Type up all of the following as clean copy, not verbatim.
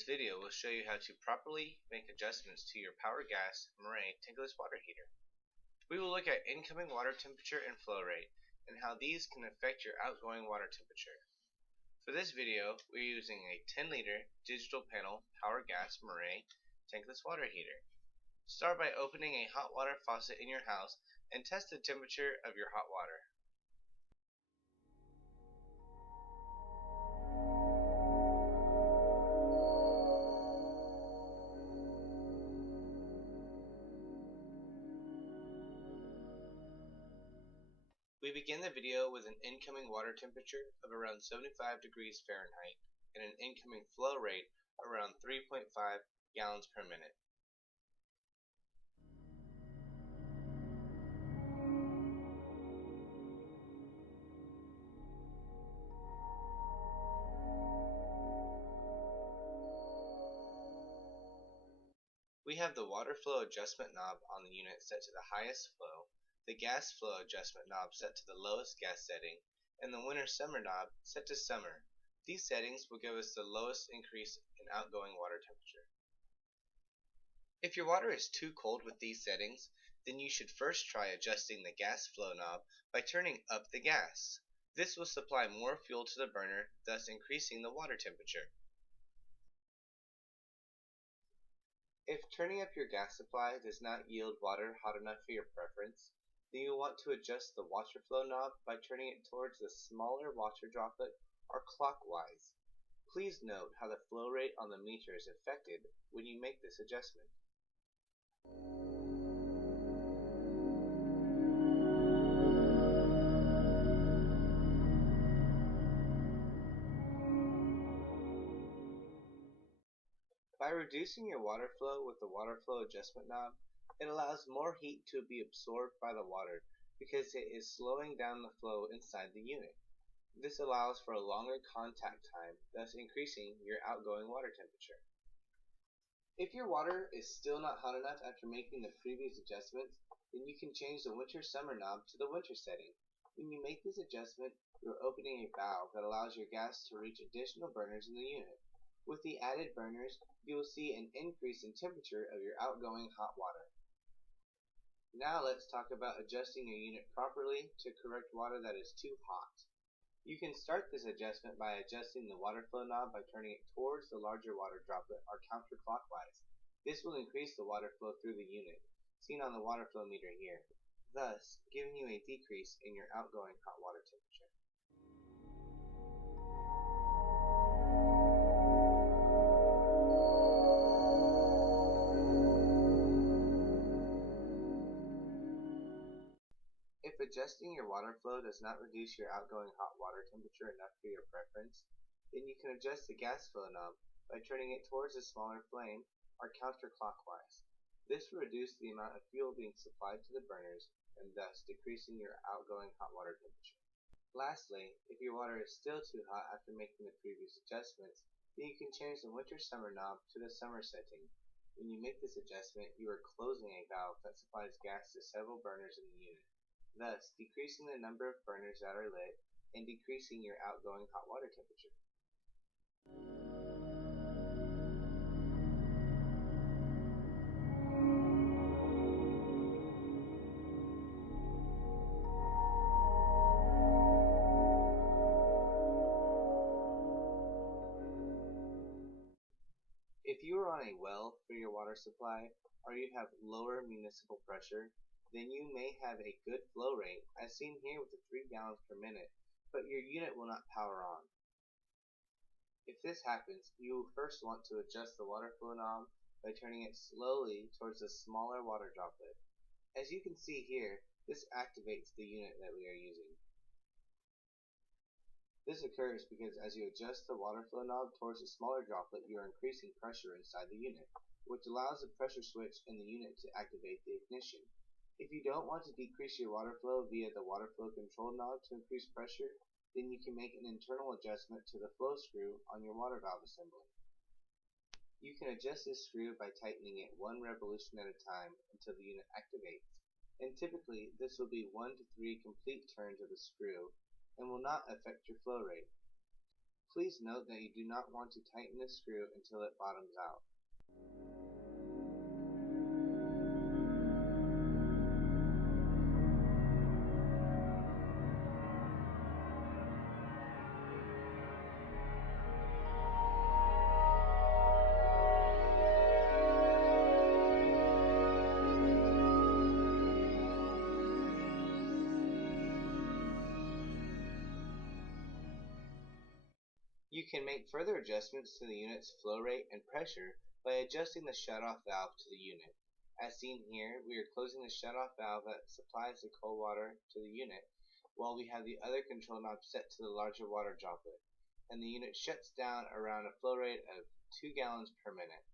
This video will show you how to properly make adjustments to your power gas Marey Tankless water heater. We will look at incoming water temperature and flow rate and how these can affect your outgoing water temperature. For this video, we're using a 10-liter digital panel power gas Marey Tankless water heater. Start by opening a hot water faucet in your house and test the temperature of your hot water. We begin the video with an incoming water temperature of around 75 degrees Fahrenheit and an incoming flow rate around 3.5 gallons per minute. We have the water flow adjustment knob on the unit set to the highest flow, the gas flow adjustment knob set to the lowest gas setting, and the winter-summer knob set to summer. These settings will give us the lowest increase in outgoing water temperature. If your water is too cold with these settings, then you should first try adjusting the gas flow knob by turning up the gas. This will supply more fuel to the burner, thus increasing the water temperature. If turning up your gas supply does not yield water hot enough for your preference, then you will want to adjust the water flow knob by turning it towards the smaller water droplet or clockwise. Please note how the flow rate on the meter is affected when you make this adjustment. By reducing your water flow with the water flow adjustment knob, it allows more heat to be absorbed by the water because it is slowing down the flow inside the unit. This allows for a longer contact time, thus increasing your outgoing water temperature. If your water is still not hot enough after making the previous adjustments, then you can change the winter-summer knob to the winter setting. When you make this adjustment, you are opening a valve that allows your gas to reach additional burners in the unit. With the added burners, you will see an increase in temperature of your outgoing hot water. Now let's talk about adjusting your unit properly to correct water that is too hot. You can start this adjustment by adjusting the water flow knob by turning it towards the larger water droplet or counterclockwise. This will increase the water flow through the unit, seen on the water flow meter here, thus giving you a decrease in your outgoing hot water temperature. If adjusting your water flow does not reduce your outgoing hot water temperature enough for your preference, then you can adjust the gas flow knob by turning it towards a smaller flame or counterclockwise. This will reduce the amount of fuel being supplied to the burners and thus decreasing your outgoing hot water temperature. Lastly, if your water is still too hot after making the previous adjustments, then you can change the winter-summer knob to the summer setting. When you make this adjustment, you are closing a valve that supplies gas to several burners in the unit, thus decreasing the number of burners that are lit and decreasing your outgoing hot water temperature. If you are on a well for your water supply, or you have lower municipal pressure, then you may have a good flow rate, as seen here with the 3 gallons per minute, but your unit will not power on. If this happens, you will first want to adjust the water flow knob by turning it slowly towards the smaller water droplet. As you can see here, this activates the unit that we are using. This occurs because as you adjust the water flow knob towards the smaller droplet, you are increasing pressure inside the unit, which allows the pressure switch in the unit to activate the ignition. If you don't want to decrease your water flow via the water flow control knob to increase pressure, then you can make an internal adjustment to the flow screw on your water valve assembly. You can adjust this screw by tightening it 1 revolution at a time until the unit activates, and typically this will be 1 to 3 complete turns of the screw and will not affect your flow rate. Please note that you do not want to tighten the screw until it bottoms out. You can make further adjustments to the unit's flow rate and pressure by adjusting the shutoff valve to the unit. As seen here, we are closing the shutoff valve that supplies the cold water to the unit, while we have the other control knob set to the larger water droplet, and the unit shuts down around a flow rate of 2 gallons per minute.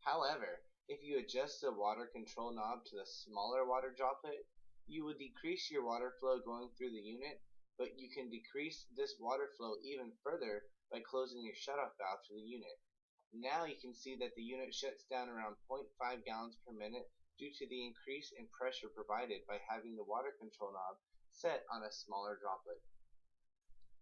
However, if you adjust the water control knob to the smaller water droplet, you will decrease your water flow going through the unit, but you can decrease this water flow even further by closing your shutoff valve to the unit. Now you can see that the unit shuts down around 0.5 gallons per minute due to the increase in pressure provided by having the water control knob set on a smaller droplet.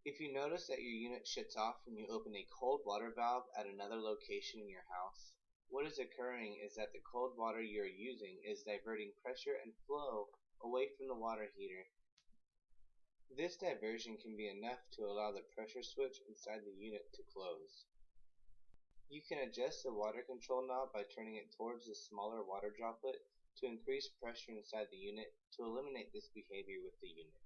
If you notice that your unit shuts off when you open a cold water valve at another location in your house, what is occurring is that the cold water you are using is diverting pressure and flow away from the water heater. This diversion can be enough to allow the pressure switch inside the unit to close. You can adjust the water control knob by turning it towards the smaller water droplet to increase pressure inside the unit to eliminate this behavior with the unit.